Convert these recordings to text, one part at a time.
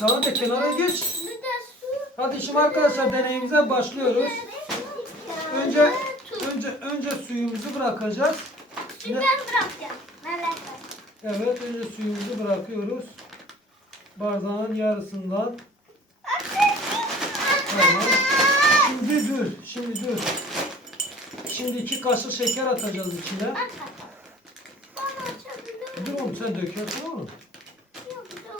Tamam da kenara geç. Hadi şimdi arkadaşlar deneyimize başlıyoruz. Önce önce önce suyumuzu bırakacağız. Şimdi ben bırakacağım. Evet. Evet önce suyumuzu bırakıyoruz. Bardağın yarısından. Tamam. Şimdi dur. Şimdi dur. Şimdi iki kaşık şeker atacağız içine. Dur oğlum sen dökersin oğlum.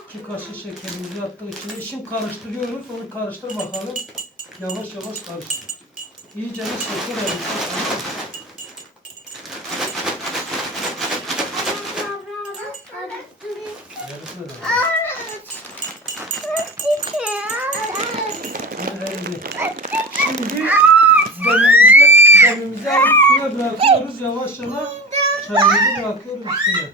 İki kaşık şekerimizi attık içine. Şimdi karıştırıyoruz. Onu karıştır bakalım. Yavaş yavaş karıştır. İyice bir şeker demimizi, demimizi alıp üstüne bırakıyoruz. Yavaş yavaş çayımızı bırakıyoruz üstüne.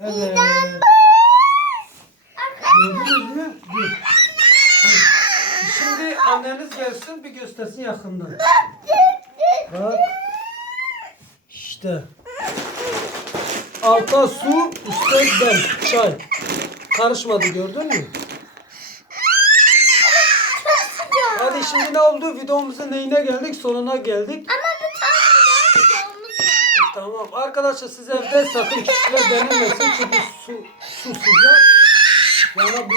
Evet. Gördünüz mü? Şimdi anneniz gelsin bir göstersin yakından. Bak. İşte. Alta su, üstte dem, çay. Karışmadı gördün mü? Hadi şimdi ne oldu? Videomuzun neyine geldik? Sonuna geldik. Tamam. Arkadaşlar siz evde sakın küçükler denemesin çünkü su, su sıcak. Yana